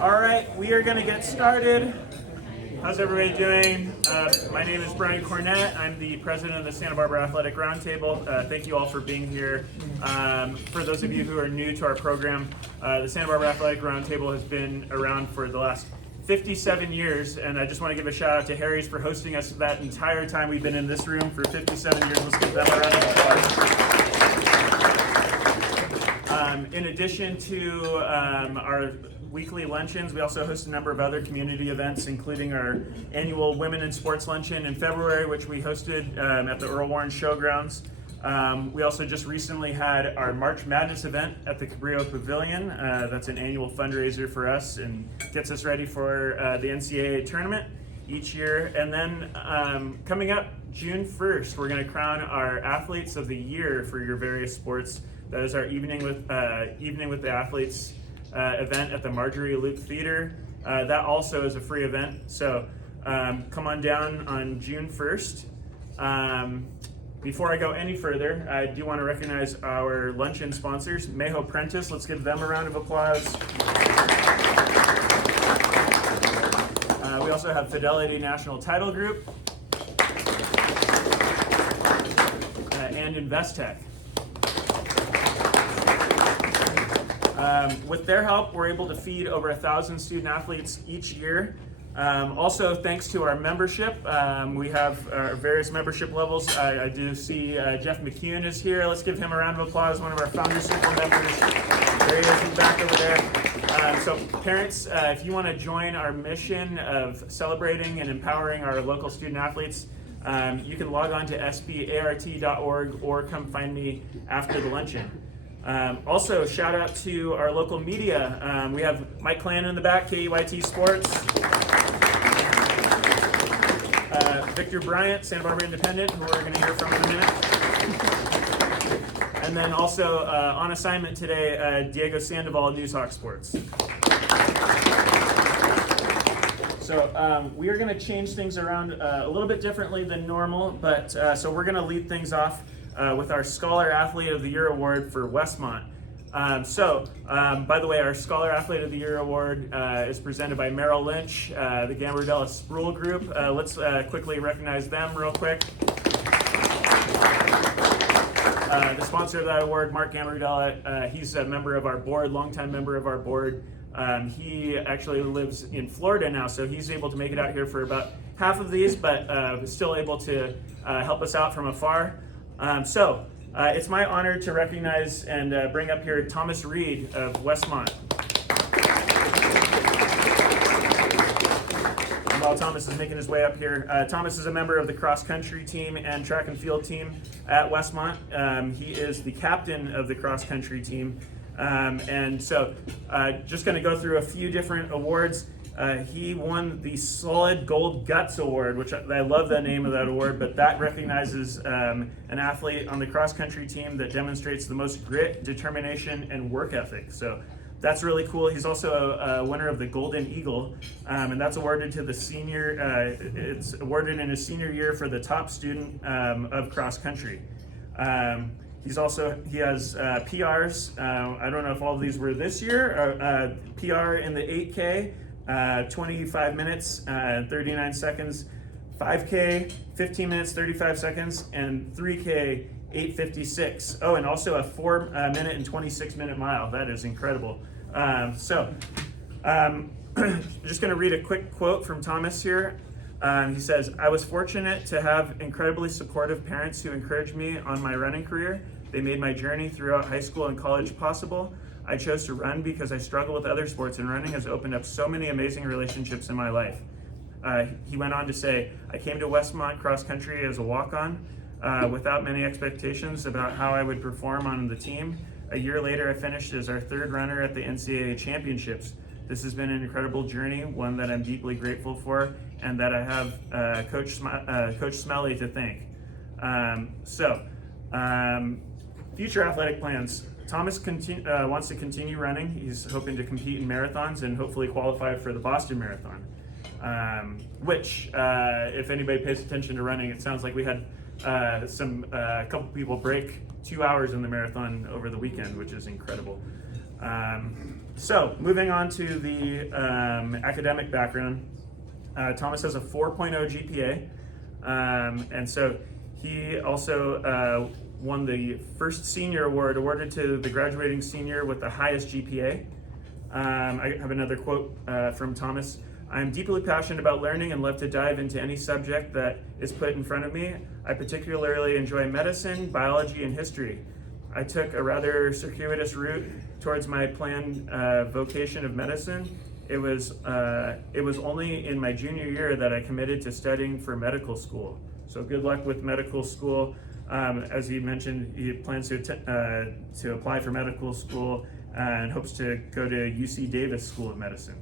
All right, we are going to get started. How's everybody doing? My name is Brian Cornett. I'm the president of the Santa Barbara Athletic Roundtable. Thank you all for being here. For those of you who are new to our program, the Santa Barbara Athletic Roundtable has been around for the last 57 years, and I just want to give a shout out to Harry's for hosting us that entire time we've been in this room for 57 years. Let's give them a round of applause. In addition to our weekly luncheons, we also host a number of other community events, including our annual Women in Sports Luncheon in February, which we hosted at the Earl Warren Showgrounds. We also just recently had our March Madness event at the Cabrillo Pavilion. That's an annual fundraiser for us and gets us ready for the NCAA tournament each year. And then coming up June 1st, we're going to crown our Athletes of the Year for your various sports. That is our Evening with the Athletes event at the Marjorie Luke Theater. That also is a free event, so come on down on June 1st. Before I go any further, I do want to recognize our luncheon sponsors, Mayho Prentice. Let's give them a round of applause. We also have Fidelity National Title Group and Investec. With their help, we're able to feed over 1,000 student athletes each year. Also, thanks to our membership, we have various membership levels. I do see Jeff McCune is here. Let's give him a round of applause, one of our Founders Circle members. There he is in the back over there. So parents, if you want to join our mission of celebrating and empowering our local student athletes, you can log on to sbart.org or come find me after the luncheon. Also, shout out to our local media. We have Mike Clan in the back, KEYT Sports. Victor Bryant, Santa Barbara Independent, who we're going to hear from in a minute. And then also on assignment today, Diego Sandoval, Newshawk Sports. So we are going to change things around a little bit differently than normal, but so we're going to lead things off with our Scholar Athlete of the Year Award for Westmont. By the way, our Scholar Athlete of the Year Award is presented by Merrill Lynch, the Gambardella Sproul Group. Let's quickly recognize them real quick. The sponsor of that award, Mark Gambardella, he's a member of our board, longtime member of our board. He actually lives in Florida now, so he's able to make it out here for about half of these, but still able to help us out from afar. It's my honor to recognize and bring up here Thomas Reed of Westmont. And while Thomas is making his way up here, Thomas is a member of the cross-country team and track and field team at Westmont. He is the captain of the cross-country team. Just going to go through a few different awards. He won the Solid Gold Guts Award, which I love the name of that award, but that recognizes an athlete on the cross-country team that demonstrates the most grit, determination, and work ethic. So that's really cool. He's also a winner of the Golden Eagle, and that's awarded to the senior, it's awarded in his senior year for the top student of cross-country. He has PRs. I don't know if all of these were this year. PR in the 8K. 25 minutes and 39 seconds, 5K, 15 minutes, 35 seconds, and 3K, 8:56. Oh, and also a 4-minute and 26-minute mile. That is incredible. Just going to read a quick quote from Thomas here. He says, "I was fortunate to have incredibly supportive parents who encouraged me on my running career. They made my journey throughout high school and college possible. I chose to run because I struggle with other sports, and running has opened up so many amazing relationships in my life." He went on to say, "I came to Westmont cross country as a walk-on without many expectations about how I would perform on the team. A year later, I finished as our third runner at the NCAA championships. This has been an incredible journey, one that I'm deeply grateful for, and that I have Coach Smelly to thank." Future athletic plans. Thomas wants to continue running. He's hoping to compete in marathons and hopefully qualify for the Boston Marathon, which, if anybody pays attention to running, it sounds like we had a couple people break 2 hours in the marathon over the weekend, which is incredible. So moving on to the academic background, Thomas has a 4.0 GPA, and so he also won the first senior award awarded to the graduating senior with the highest GPA. I have another quote from Thomas. "I am deeply passionate about learning and love to dive into any subject that is put in front of me. I particularly enjoy medicine, biology, and history. I took a rather circuitous route towards my planned vocation of medicine. It was only in my junior year that I committed to studying for medical school." So good luck with medical school. As he mentioned, he plans to apply for medical school and hopes to go to UC Davis School of Medicine.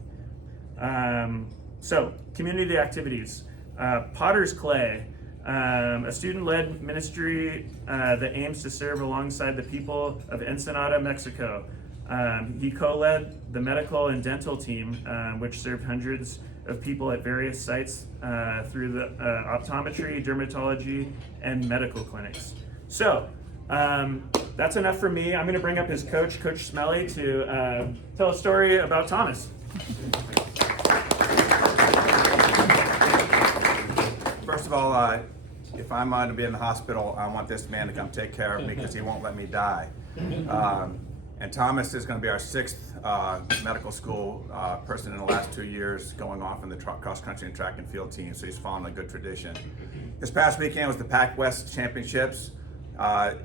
So community activities. Potter's Clay, a student-led ministry that aims to serve alongside the people of Ensenada, Mexico. He co-led the medical and dental team, which served hundreds of people at various sites through the optometry, dermatology, and medical clinics. So that's enough for me. I'm going to bring up his coach, Coach Smelly, to tell a story about Thomas. First of all, if I'm going to be in the hospital, I want this man to come take care of me because he won't let me die. And Thomas is going to be our 6th medical school person in the last 2 years going off in the cross country and track and field team, so he's following a good tradition. This past weekend was the Pac West Championships.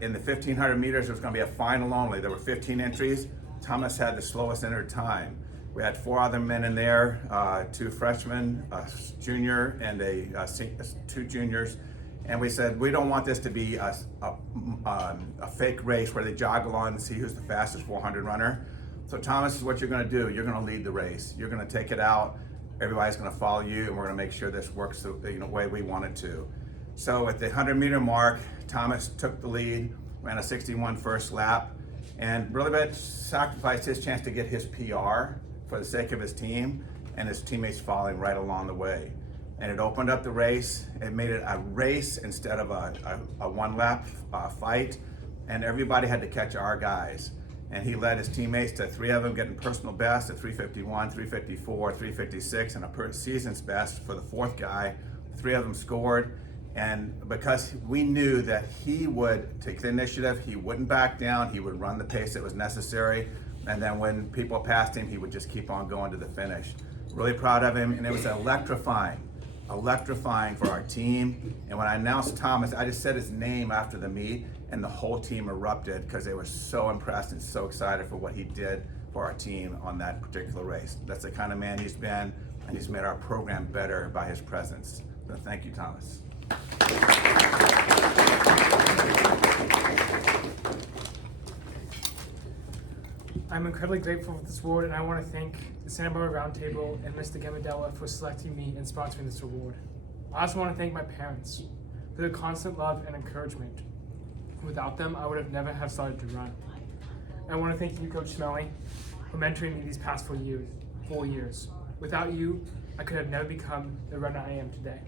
In the 1500 meters, there was going to be a final only. There were 15 entries. Thomas had the slowest entered time. We had 4 other men in there, 2 freshmen, a junior, and 2 juniors. And we said, we don't want this to be a fake race where they jog along and see who's the fastest 400 runner. So Thomas, is what you're going to do. You're going to lead the race. You're going to take it out. Everybody's going to follow you, and we're going to make sure this works the way we want it to. So at the 100-meter mark, Thomas took the lead, ran a 61 first lap, and really much sacrificed his chance to get his PR for the sake of his team, and his teammates following right along the way. And it opened up the race. It made it a race instead of a one-lap fight, and everybody had to catch our guys. And he led his teammates to 3 of them getting personal best at 3:51, 3:54, 3:56, and a season's best for the 4th guy. 3 of them scored. And because we knew that he would take the initiative, he wouldn't back down, he would run the pace that was necessary, and then when people passed him, he would just keep on going to the finish. Really proud of him, and it was electrifying for our team. And when I announced Thomas, I just said his name after the meet, and the whole team erupted because they were so impressed and so excited for what he did for our team on that particular race. That's the kind of man he's been, and he's made our program better by his presence. So thank you, Thomas. I'm incredibly grateful for this award, and I want to thank the Santa Barbara Roundtable and Mr. Gamadella for selecting me and sponsoring this award. I also want to thank my parents for their constant love and encouragement. Without them, I would have never have started to run. And I want to thank you, Coach Smelly, for mentoring me these past 4 years. Without you, I could have never become the runner I am today.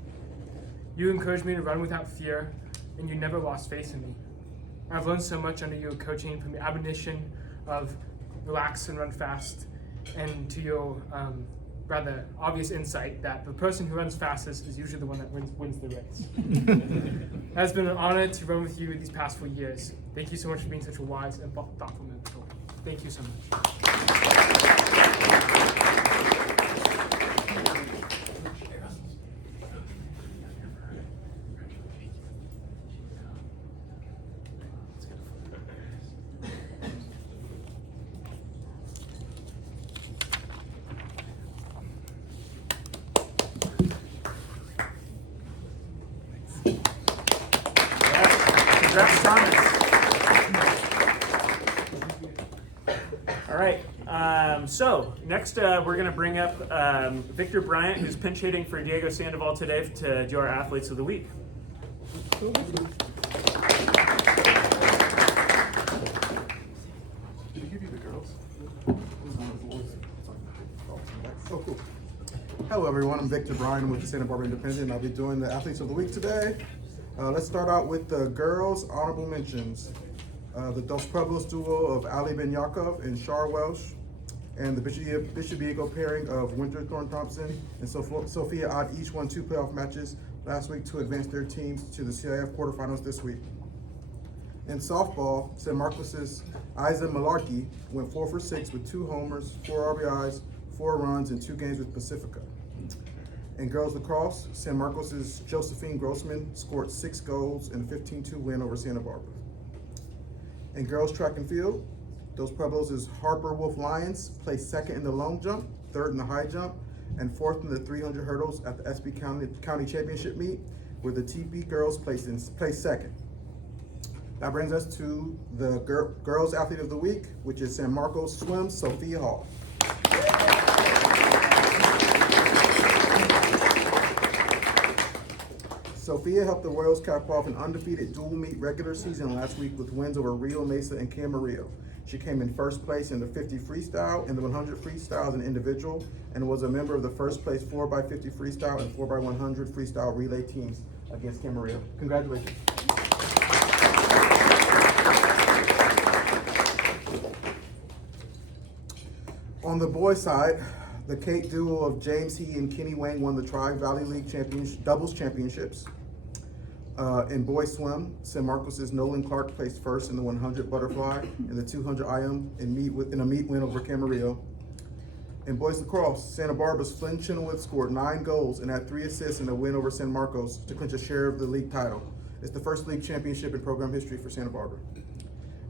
You encouraged me to run without fear, and you never lost faith in me. I've learned so much under your coaching, from the admonition of relax and run fast, and to your rather obvious insight that the person who runs fastest is usually the one that wins the race. It has been an honor to run with you these past 4 years. Thank you so much for being such a wise and thoughtful mentor. Thank you so much. Congrats, Thomas. All right. So next, we're going to bring up Victor Bryant, who's pinch hitting for Diego Sandoval today to do our Athletes of the Week. Oh, cool. Hello, everyone. I'm Victor Bryan with the Santa Barbara Independent. I'll be doing the Athletes of the Week today. Let's start out with the girls' honorable mentions. The Dos Pueblos duo of Ali Ben Yakov and Shar Welsh. and the Bishop Diego pairing of Winter Thorne Thompson and Sophia odd each won 2 playoff matches last week to advance their teams to the CIF quarterfinals this week. In softball, San Marcos's Isa Malarkey went 4 for 6 with 2 homers, 4 RBIs, 4 runs in 2 games with Pacifica. In girls lacrosse, San Marcos's Josephine Grossman scored 6 goals in a 15-2 win over Santa Barbara. In girls track and field, Dos Pueblos' Harper Wolf Lions placed 2nd in the long jump, 3rd in the high jump, and 4th in the 300 hurdles at the SB County Championship meet, where the TP girls placed 2nd. That brings us to the Girls Athlete of the Week, which is San Marcos Swim, Sophia Hall. Sophia helped the Royals cap off an undefeated dual meet regular season last week with wins over Rio Mesa and Camarillo. She came in 1st place in the 50 freestyle and the 100 freestyle as an individual, and was a member of the 1st place 4x50 freestyle and 4x100 freestyle relay teams against Camarillo. Congratulations. On the boys' side, the Kate duo of James He and Kenny Wang won the Tri-Valley League doubles championships. In boys swim, San Marcos' Nolan Clark placed 1st in the 100 butterfly and the 200 IM in a meet win over Camarillo. In boys lacrosse, Santa Barbara's Flynn Chenoweth scored 9 goals and had 3 assists in a win over San Marcos to clinch a share of the league title. It's the first league championship in program history for Santa Barbara.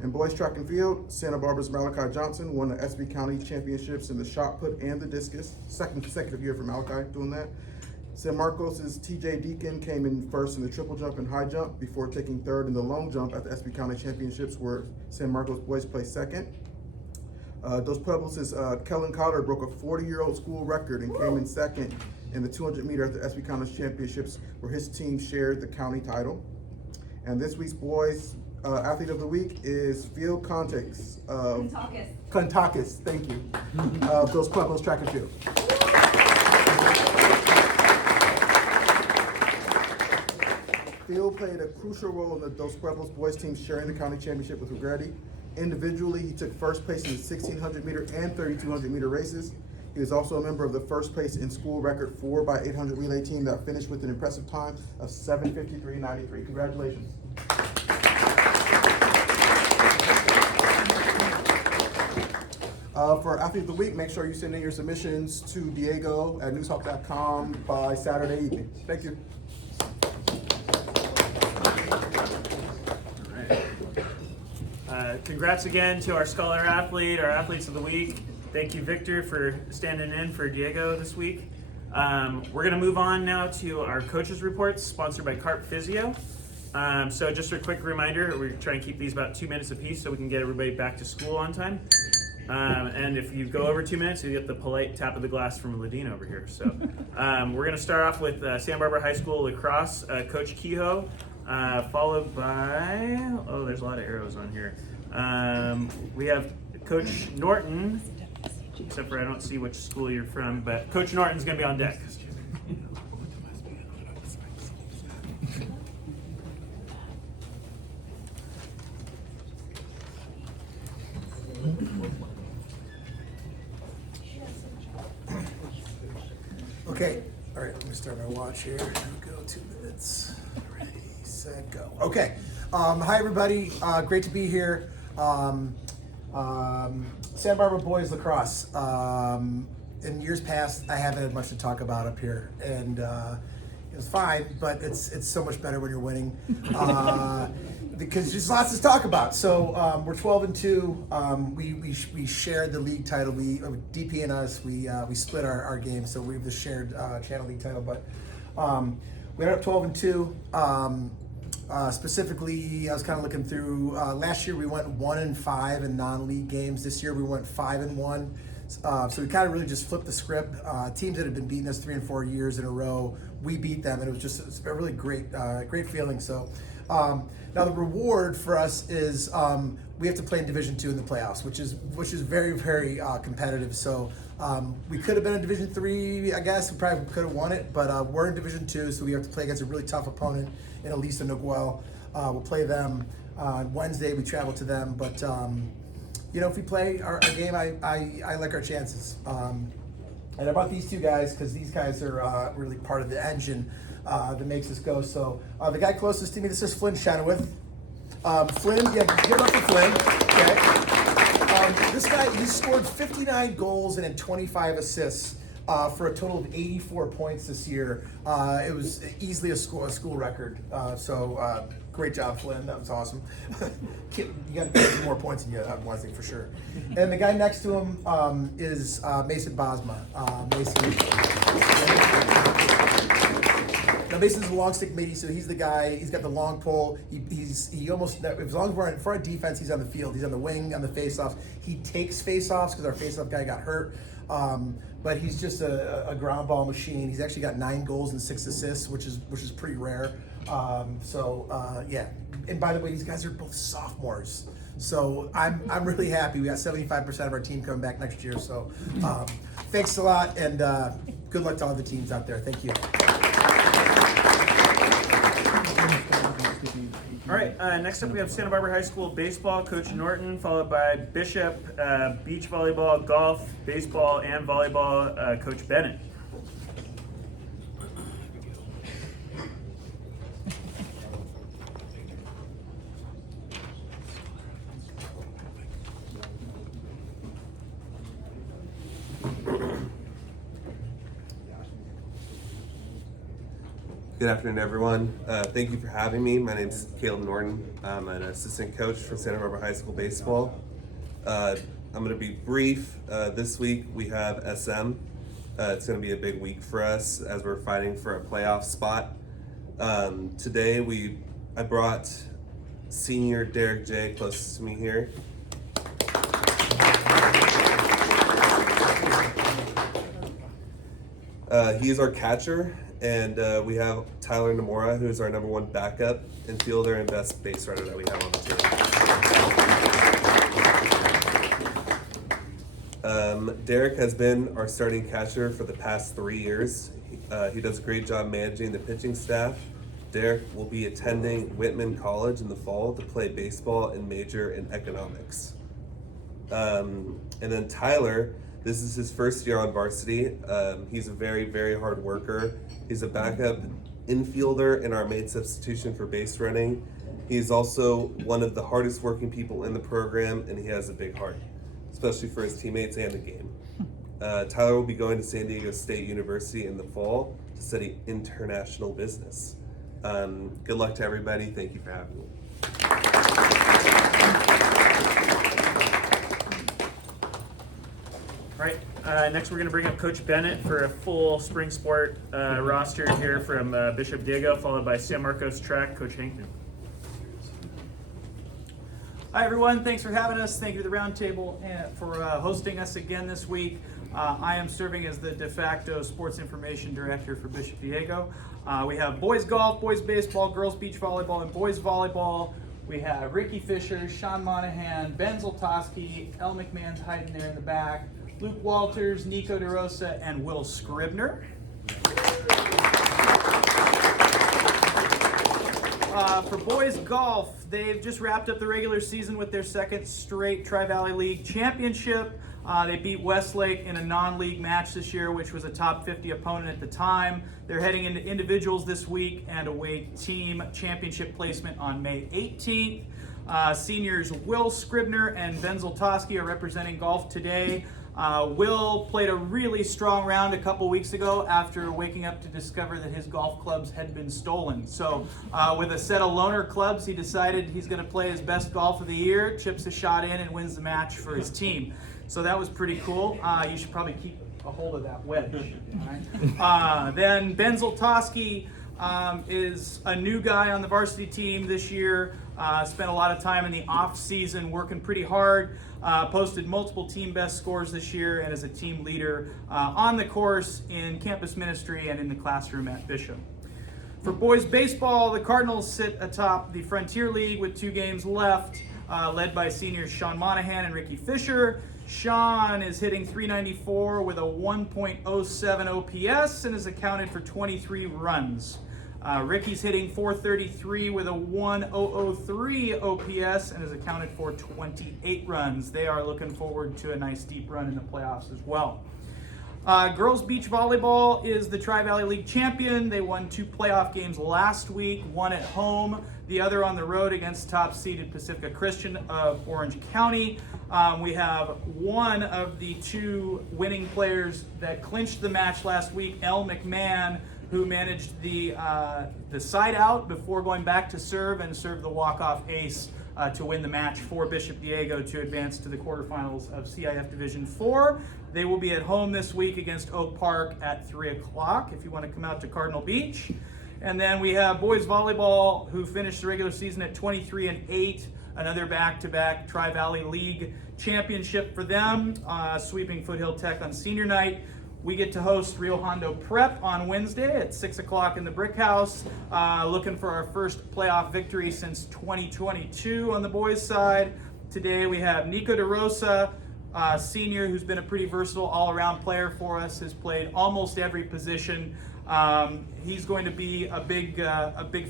In boys track and field, Santa Barbara's Malachi Johnson won the SB County Championships in the shot put and the discus, 2nd consecutive year for Malachi doing that. San Marcos' TJ Deacon came in 1st in the triple jump and high jump before taking 3rd in the long jump at the SB County Championships, where San Marcos boys placed 2nd. Dos Pueblos' Kellen Cotter broke a 40-year-old school record and came in 2nd in the 200 meter at the SB County Championships, where his team shared the county title. And this week's boys Athlete of the Week is Field Context of Contakis, thank you, of Dos Pueblos Track and Field. Field played a crucial role in the Dos Pueblos boys team sharing the county championship with Regretti. Individually, he took 1st place in the 1600 meter and 3200 meter races. He was also a member of the 1st place in school record 4x800 relay team that finished with an impressive time of 7:53.93. Congratulations. For Athlete of the Week, make sure you send in your submissions to Diego at newshawk.com by Saturday evening. Thank you. Congrats again to our Scholar Athlete, our Athletes of the Week. Thank you, Victor, for standing in for Diego this week. We're going to move on now to our coaches' reports, sponsored by Carp Physio. So just a quick reminder, we're trying to keep these about 2 minutes apiece so we can get everybody back to school on time. And if you go over 2 minutes, you get the polite tap of the glass from Ladine over here. So we're going to start off with Santa Barbara High School lacrosse, Coach Kehoe, followed by, oh, there's a lot of arrows on here. We have Coach Norton, except for I don't see which school you're from, but Coach Norton's going to be on deck. Okay, all right, let me start my watch here. Here we go, 2 minutes. Ready, set, go. Okay, hi everybody, great to be here. Santa Barbara boys lacrosse. In years past, I haven't had much to talk about up here, and it was fine, but it's so much better when you're winning. Because there's lots to talk about. So we're 12-2. We shared the league title. DP and us, we split our game, so we have the shared channel league title. But we ended up 12-2. Specifically, I was kind of looking through. Last year we went 1-5 in non-league games. This year we went 5-1. So we kind of really just flipped the script. Teams that had been beating us 3 and 4 years in a row, we beat them, and it's a really great feeling. So. Now the reward for us is we have to play in Division II in the playoffs, which is very, very competitive. So we could have been in Division III, I guess. We probably could have won it, but we're in Division II, so we have to play against a really tough opponent in Elisa Noguel. We'll play them on Wednesday. We travel to them, but if we play our game, I like our chances. And I brought these two guys because these guys are really part of the engine that makes us go. So the guy closest to me, this is Flynn Chenoweth. Flynn, yeah, give it up for Flynn. Okay. This guy, he scored 59 goals and had 25 assists for a total of 84 points this year. It was easily a school record. So great job, Flynn. That was awesome. You got to get some more points than you have one thing for sure. And the guy next to him is Mason Bosma. Now Mason's a long stick midi, so he's the guy. He's got the long pole. He almost, as long as we're for our defense, he's on the field. He's on the wing, on the faceoffs. He takes faceoffs because our faceoff guy got hurt. But he's just a ground ball machine. He's actually got 9 goals and 6 assists, which is pretty rare. Yeah. And by the way, these guys are both sophomores. So I'm really happy. We got 75% of our team coming back next year. So thanks a lot, and good luck to all the teams out there. Thank you. All right, next up we have Santa Barbara High School baseball, Coach Norton, followed by Bishop, beach volleyball, golf, baseball, and volleyball, Coach Bennett. Good afternoon, everyone. Thank you for having me. My name is Caleb Norton. I'm an assistant coach for Santa Barbara High School baseball. I'm going to be brief. This week we have SM. It's going to be a big week for us as we're fighting for a playoff spot. Today I brought senior Derek J. closest to me here. He is our catcher. And we have Tyler Namora, who's our #1 backup infielder and best base runner that we have on the team. Derek has been our starting catcher for the past 3 years. He does a great job managing the pitching staff. Derek will be attending Whitman College in the fall to play baseball and major in economics. And then Tyler, this is his first year on varsity. He's a very, very hard worker. He's a backup infielder and our main substitution for base running. He's also one of the hardest working people in the program, and he has a big heart, especially for his teammates and the game. Tyler will be going to San Diego State University in the fall to study international business. Good luck to everybody. Thank you for having me. All right, next we're going to bring up Coach Bennett for a full spring sport roster here from Bishop Diego, followed by San Marcos Track, Coach Hankman. Hi everyone, thanks for having us. Thank you to the Roundtable for hosting us again this week. I am serving as the de facto sports information director for Bishop Diego. We have boys golf, boys baseball, girls beach volleyball, and boys volleyball. We have Ricky Fisher, Sean Monahan, Ben Zoltowski, Elle McMahon's hiding there in the back, Luke Walters, Nico DeRosa, and Will Scribner. For boys golf, they've just wrapped up the regular season with their second straight Tri-Valley League championship. They beat Westlake in a non-league match this year, which was a top 50 opponent at the time. They're heading into individuals this week and away team championship placement on May 18th. Seniors Will Scribner and Ben Zoltowski are representing golf today. Will played a really strong round a couple weeks ago after waking up to discover that his golf clubs had been stolen. So with a set of loaner clubs, he decided he's going to play his best golf of the year, chips a shot in, and wins the match for his team. So that was pretty cool. You should probably keep a hold of that wedge. All right? Then Ben Zoltowski is a new guy on the varsity team this year. Spent a lot of time in the off season working pretty hard. Posted multiple team best scores this year and is a team leader on the course, in campus ministry, and in the classroom at Bishop. For boys baseball, the Cardinals sit atop the Frontier League with 2 games left, led by seniors Sean Monahan and Ricky Fisher. Sean is hitting .394 with a 1.07 OPS and has accounted for 23 runs. Ricky's hitting .433 with a 1.003 OPS and has accounted for 28 runs. They are looking forward to a nice deep run in the playoffs as well. Girls beach volleyball is the Tri-Valley League champion. They won 2 playoff games last week, one at home, the other on the road against top-seeded Pacifica Christian of Orange County. We have one of the 2 winning players that clinched the match last week, Elle McMahon, who managed the side out before going back to serve and served the walk-off ace to win the match for Bishop Diego to advance to the quarterfinals of CIF Division 4. They will be at home this week against Oak Park at 3 o'clock if you want to come out to Cardinal Beach. And then we have boys volleyball, who finished the regular season at 23-8, another back-to-back Tri-Valley League championship for them, sweeping Foothill Tech on senior night. We get to host Rio Hondo Prep on Wednesday at 6 o'clock in the Brick House, looking for our first playoff victory since 2022 on the boys' side. Today we have Nico DeRosa, senior, who's been a pretty versatile all-around player for us, has played almost every position. He's going to be a big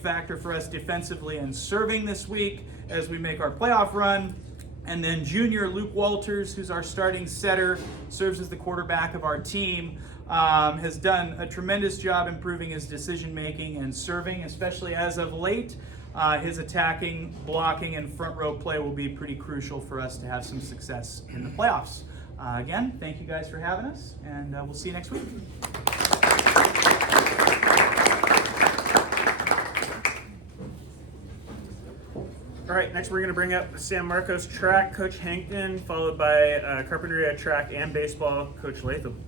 factor for us defensively and serving this week as we make our playoff run. And then junior Luke Walters, who's our starting setter, serves as the quarterback of our team, has done a tremendous job improving his decision-making and serving, especially as of late. His attacking, blocking, and front row play will be pretty crucial for us to have some success in the playoffs. Again, thank you guys for having us, and we'll see you next week. All right, next we're going to bring up San Marcos track, Coach Hankton, followed by Carpinteria track and baseball, Coach Latham.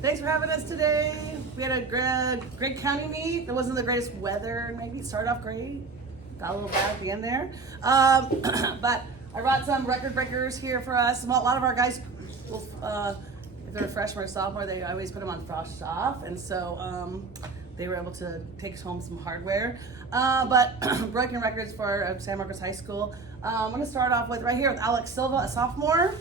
Thanks for having us today. We had a great county meet. There wasn't the greatest weather. Maybe it started off great. Got a little bad at the end there. But I brought some record breakers here for us. A lot of our guys, will, if they're a freshman or sophomore, they always put them on frost off. And so they were able to take home some hardware. But breaking records for San Marcos High School. I'm going to start off with right here with Alex Silva, a sophomore.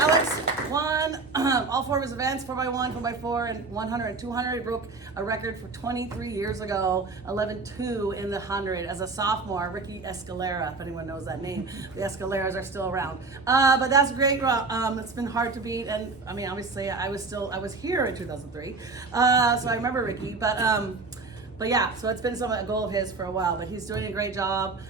Alex won all 4 of his events, 4x1, 4x4, and 100 and 200. He broke a record for 23 years ago, 11-2 in the 100 as a sophomore. Ricky Escalera, if anyone knows that name. The Escaleras are still around. But that's great. It's been hard to beat, and I mean, obviously, I was here in 2003, so I remember Ricky. But yeah, so it's been a goal of his for a while. But he's doing a great job.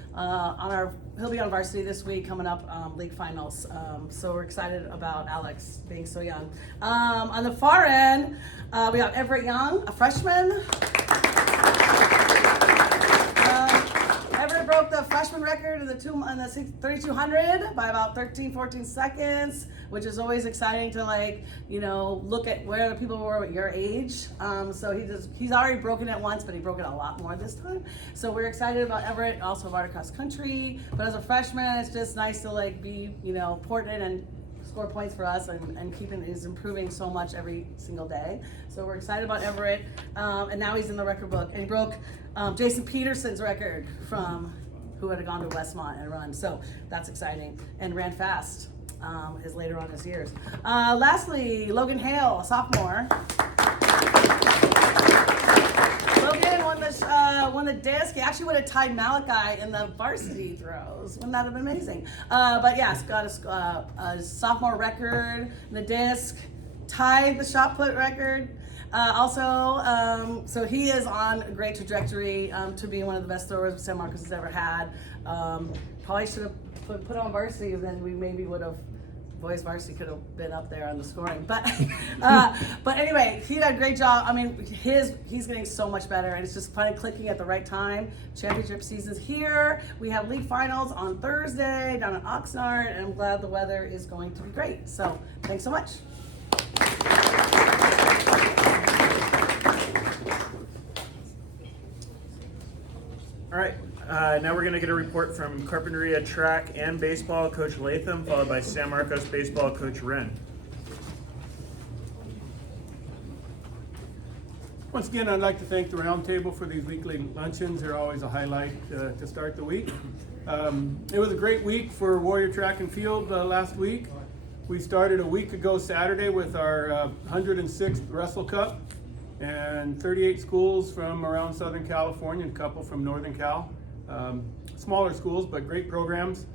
He'll be on varsity this week, coming up league finals. So we're excited about Alex being so young. On the far end, we have Everett Young, a freshman. Everett broke the freshman record in the 3200 by about 13-14 seconds, which is always exciting to look at where the people were at your age. So he's already broken it once, but he broke it a lot more this time. So we're excited about Everett, also about cross country. But as a freshman, it's just nice to be important and score points for us, and is improving so much every single day. So we're excited about Everett, and now he's in the record book, and he broke Jason Peterson's record from who had gone to Westmont and run. So that's exciting, and ran fast his later on his years. Lastly, Logan Hale, a sophomore. Logan won the disc. He actually would have tied Malachi in the varsity throws. Wouldn't that have been amazing? But yes, got a sophomore record in the disc, tied the shot put record. So he is on a great trajectory to be one of the best throwers San Marcos has ever had. Probably should have put on varsity, and then we maybe would have. Boys varsity could have been up there on the scoring, but anyway, he did a great job. I mean, he's getting so much better, and it's just finally clicking at the right time. Championship season's here. We have league finals on Thursday down in Oxnard, and I'm glad the weather is going to be great. So thanks so much. All right, now we're going to get a report from Carpinteria track and baseball, Coach Latham, followed by San Marcos baseball, Coach Wren. Once again, I'd like to thank the Roundtable for these weekly luncheons. They're always a highlight to start the week. It was a great week for Warrior Track and Field last week. We started a week ago Saturday with our 106th Russell Cup, and 38 schools from around Southern California and a couple from Northern Cal. Smaller schools, but great programs.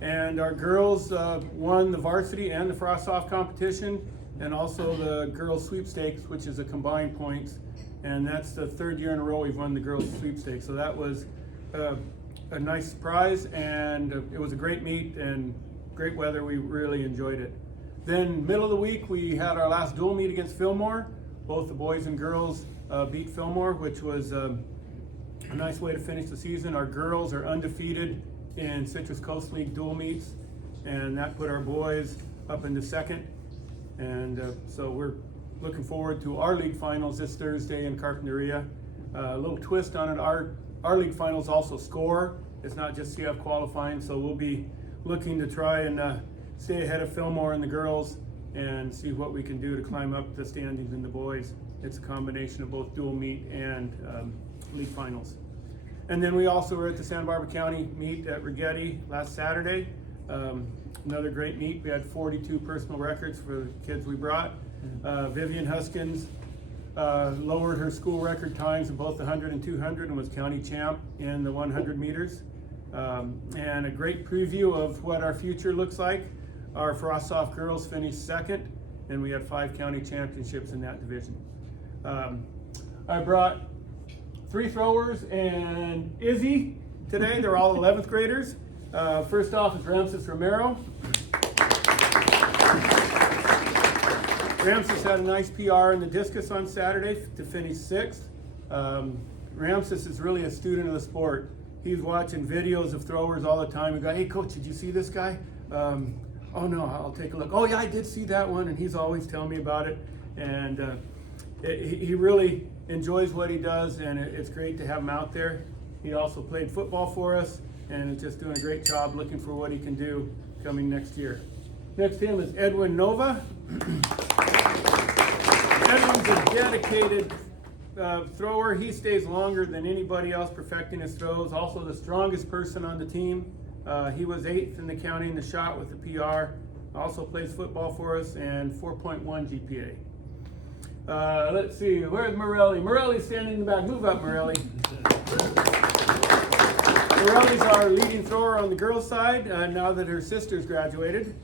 And our girls won the varsity and the frost-off competition, and also the girls sweepstakes, which is a combined points. And that's the third year in a row we've won the girls sweepstakes. So that was a nice surprise, and it was a great meet and great weather. We really enjoyed it. Then middle of the week, we had our last dual meet against Fillmore. Both the boys and girls beat Fillmore, which was a nice way to finish the season. Our girls are undefeated in Citrus Coast League dual meets, and that put our boys up into second. And so we're looking forward to our league finals this Thursday in Carpinteria. A little twist on it, our league finals also score. It's not just CF qualifying, so we'll be looking to try and stay ahead of Fillmore and the girls and see what we can do to climb up the standings in the boys. It's a combination of both dual meet and league finals. And then we also were at the Santa Barbara County meet at Rigetti last Saturday. Another great meet. We had 42 personal records for the kids we brought. Vivian Huskins lowered her school record times in both the 100 and 200 and was county champ in the 100 meters. And a great preview of what our future looks like. Our frost-off girls finished second, and we had 5 county championships in that division. I brought 3 throwers and Izzy today. They're all 11th graders. First off is Ramses Romero. Ramses had a nice PR in the discus on Saturday to finish 6th. Ramses is really a student of the sport. He's watching videos of throwers all the time. We go, hey coach, did you see this guy? Oh no, I'll take a look. Oh yeah, I did see that one, and he's always telling me about it. And he really enjoys what he does, and it's great to have him out there. He also played football for us, and is just doing a great job looking for what he can do coming next year. Next to him is Edwin Nova. Edwin's a dedicated thrower. He stays longer than anybody else perfecting his throws. Also the strongest person on the team. He was 8th in the county in the shot with the PR. Also plays football for us and 4.1 GPA. Let's see, where's Morelli? Morelli's standing in the back. Move up, Morelli. Morelli's our leading thrower on the girls' side now that her sister's graduated.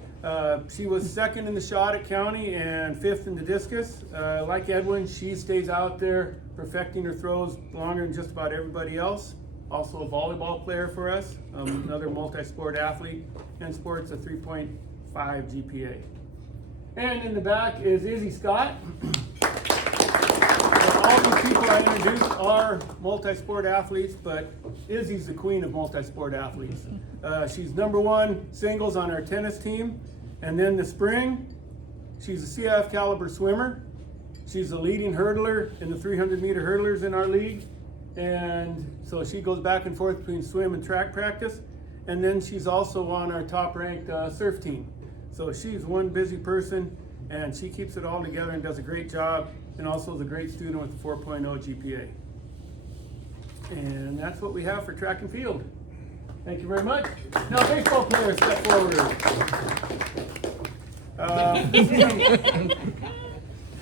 She was 2nd in the shot at county and 5th in the discus. Like Edwin, she stays out there perfecting her throws longer than just about everybody else. Also a volleyball player for us, another multi-sport athlete, and sports a 3.5 GPA. And in the back is Izzy Scott. All these people I introduced are multi-sport athletes, but Izzy's the queen of multi-sport athletes. She's #1 singles on our tennis team. And then the spring, she's a CIF caliber swimmer. She's the leading hurdler in the 300-meter hurdlers in our league. And so she goes back and forth between swim and track practice. And then she's also on our top-ranked surf team. So she's one busy person, and she keeps it all together and does a great job, and also is a great student with a 4.0 GPA. And that's what we have for track and field. Thank you very much. Now, baseball players, step forward.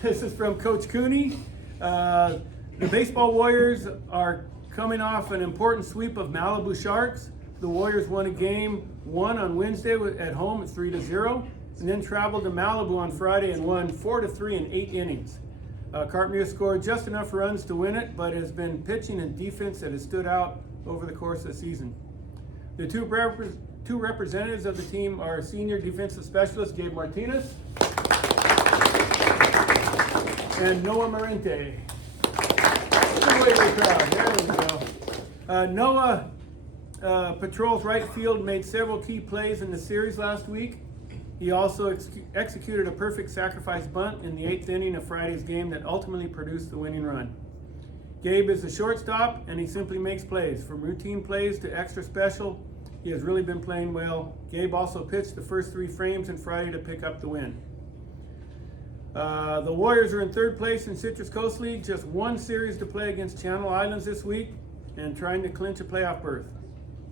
This is from Coach Cooney. The baseball Warriors are coming off an important sweep of Malibu Sharks. The Warriors won a game 1 on Wednesday at home at 3-0, and then traveled to Malibu on Friday and won 4-3 in 8 innings. Carpenter scored just enough runs to win it, but has been pitching and defense that has stood out over the course of the season. The two representatives of the team are senior defensive specialist Gabe Martinez and Noah Marente. There we go. Noah patrols right field, made several key plays in the series last week. He also executed a perfect sacrifice bunt in the 8th inning of Friday's game that ultimately produced the winning run. Gabe is a shortstop, and he simply makes plays. From routine plays to extra special, he has really been playing well. Gabe also pitched the first 3 frames on Friday to pick up the win. The Warriors are in third place in Citrus Coast League, just one series to play against Channel Islands this week and trying to clinch a playoff berth.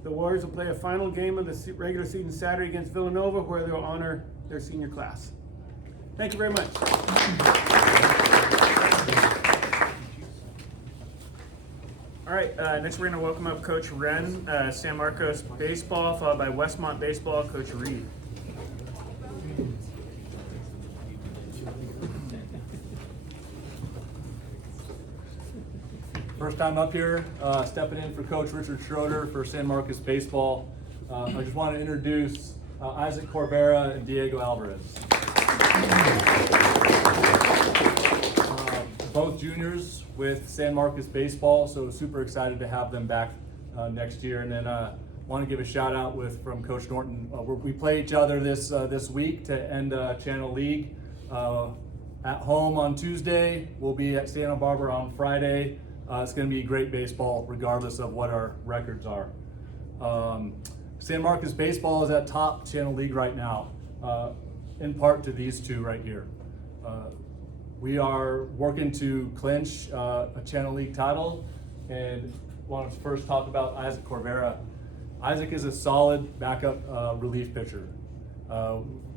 The Warriors will play a final game of the regular season Saturday against Villanova, where they'll honor their senior class. Thank you very much. All right, next we're going to welcome up Coach Wren, San Marcos baseball, followed by Westmont baseball, Coach Reed. First time up here, stepping in for Coach Richard Schroeder for San Marcos baseball. I just want to introduce Isaac Corbera and Diego Alvarez. Both juniors with San Marcos baseball, so super excited to have them back next year. And then want to give a shout out from Coach Norton. We play each other this week to end Channel League. At home on Tuesday, we'll be at Santa Barbara on Friday. It's going to be great baseball regardless of what our records are. San Marcos baseball is at top Channel League right now, in part to these two right here. We are working to clinch a Channel League title, and want to first talk about Isaac Corbera. Isaac is a solid backup relief pitcher.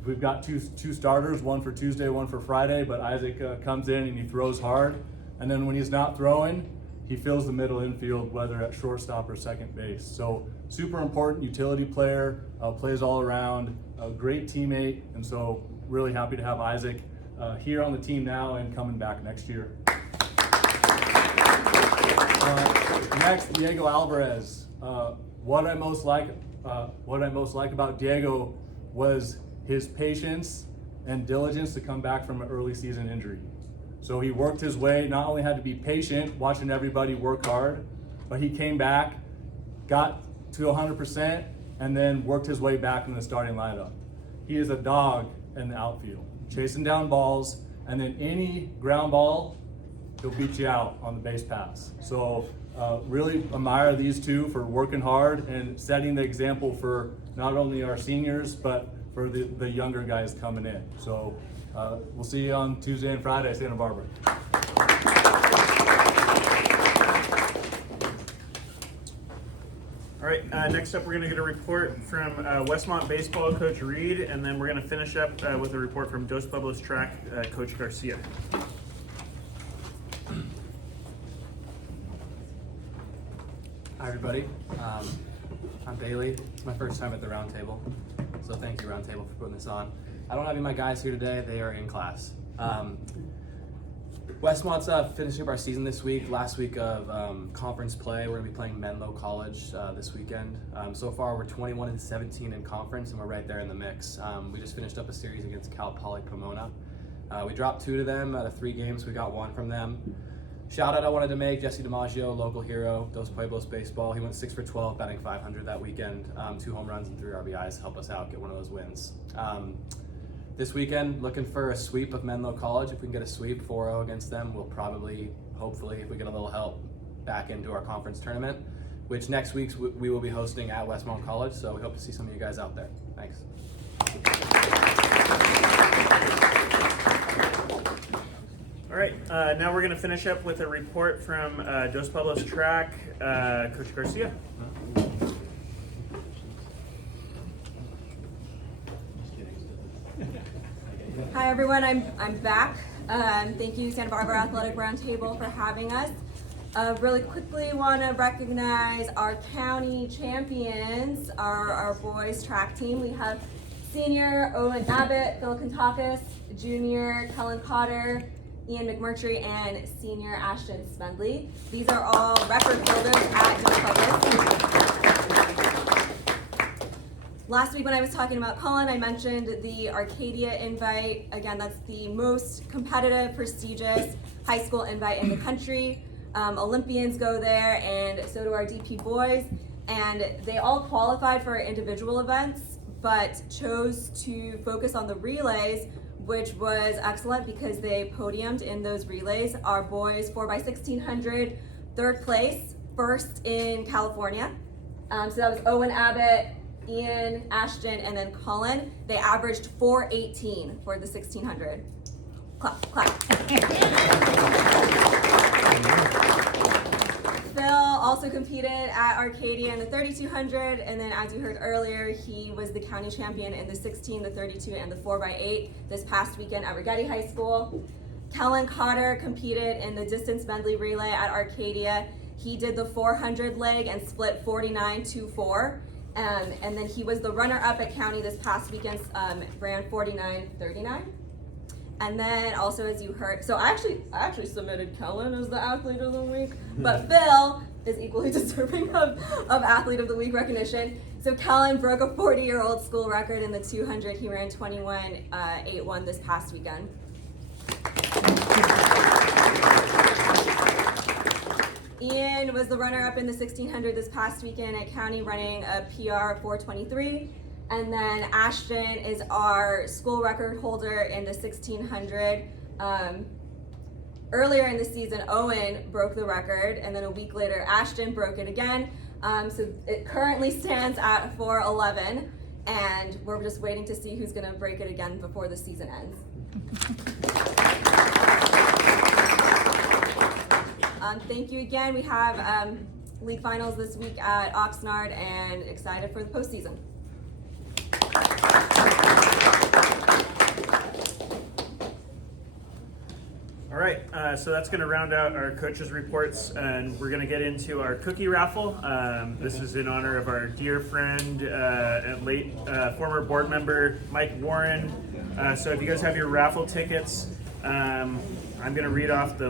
We've got two starters, one for Tuesday, one for Friday, but Isaac comes in and he throws hard, and then when he's not throwing, he fills the middle infield, whether at shortstop or second base. So super important utility player, plays all around, a great teammate, and so really happy to have Isaac here on the team now and coming back next year. Next, Diego Alvarez. What I most like about Diego was his patience and diligence to come back from an early season injury. So he worked his way, not only had to be patient, watching everybody work hard, but he came back, got to 100%, and then worked his way back in the starting lineup. He is a dog in the outfield, chasing down balls, and then any ground ball, he'll beat you out on the base pass. So really admire these two for working hard and setting the example for not only our seniors, but for the younger guys coming in. So we'll see you on Tuesday and Friday at Santa Barbara. All right, next up we're going to get a report from Westmont baseball, Coach Reed, and then we're going to finish up with a report from Dos Pueblos track, Coach Garcia. Hi everybody, I'm Bailey. It's my first time at the round table, so thank you round table for putting this on. I don't have any of my guys here today, they are in class. Westmont's finishing up our season this week, last week of conference play. We're gonna be playing Menlo College this weekend. So far we're 21-17 in conference and we're right there in the mix. We just finished up a series against Cal Poly Pomona. We dropped 2 to them out of 3 games, we got 1 from them. Shout out I wanted to make Jesse DiMaggio, local hero, Dos Pueblos baseball. He went 6 for 12, batting .500 that weekend. 2 home runs and 3 RBIs help us out, get one of those wins. This weekend, looking for a sweep of Menlo College. If we can get a sweep 4-0 against them, we'll probably, hopefully, if we get a little help, back into our conference tournament, which next week we will be hosting at Westmont College. So we hope to see some of you guys out there. Thanks. All right, now we're going to finish up with a report from Dos Pueblos track, Coach Garcia. Hi everyone, I'm back. Thank you Santa Barbara Athletic Roundtable for having us. Really quickly want to recognize our county champions, our boys track team. We have senior Owen Abbott, Phil Kantakis, junior Kellen Cotter, Ian McMurtry, and senior Ashton Smedley. These are all record holders at Dos Pueblos. Last week when I was talking about Cullen, I mentioned the Arcadia invite. Again, that's the most competitive, prestigious high school invite in the country. Olympians go there, and so do our DP boys. And they all qualified for individual events, but chose to focus on the relays, which was excellent because they podiumed in those relays. Our boys 4x1600, 3rd place, first in California. So that was Owen Abbott, Ian, Ashton, and then Cullen. They averaged 4:18 for the 1600. Clap, clap. Phil also competed at Arcadia in the 3200, and then as you heard earlier, he was the county champion in the 16, the 32, and the 4x8 this past weekend at Rigetti High School. Kellen Cotter competed in the distance medley relay at Arcadia. He did the 400 leg and split 49-2-4. And then he was the runner-up at county this past weekend, ran 49-39. And then also, as you heard, so I actually submitted Kellen as the athlete of the week, but Phil is equally deserving of athlete of the week recognition. So Kellen broke a 40-year-old school record in the 200. He ran 21-8-1 this past weekend. Ian was the runner-up in the 1600 this past weekend at county, running a PR of 4:23. And then Ashton is our school record holder in the 1600. Earlier in the season, Owen broke the record, and then a week later, Ashton broke it again. So it currently stands at 4:11, and we're just waiting to see who's gonna break it again before the season ends. Thank you again. We have league finals this week at Oxnard, and excited for the postseason. All right, so that's going to round out our coaches' reports, and we're going to get into our cookie raffle. This is in honor of our dear friend and late former board member, Mike Warren. So if you guys have your raffle tickets, I'm going to read off the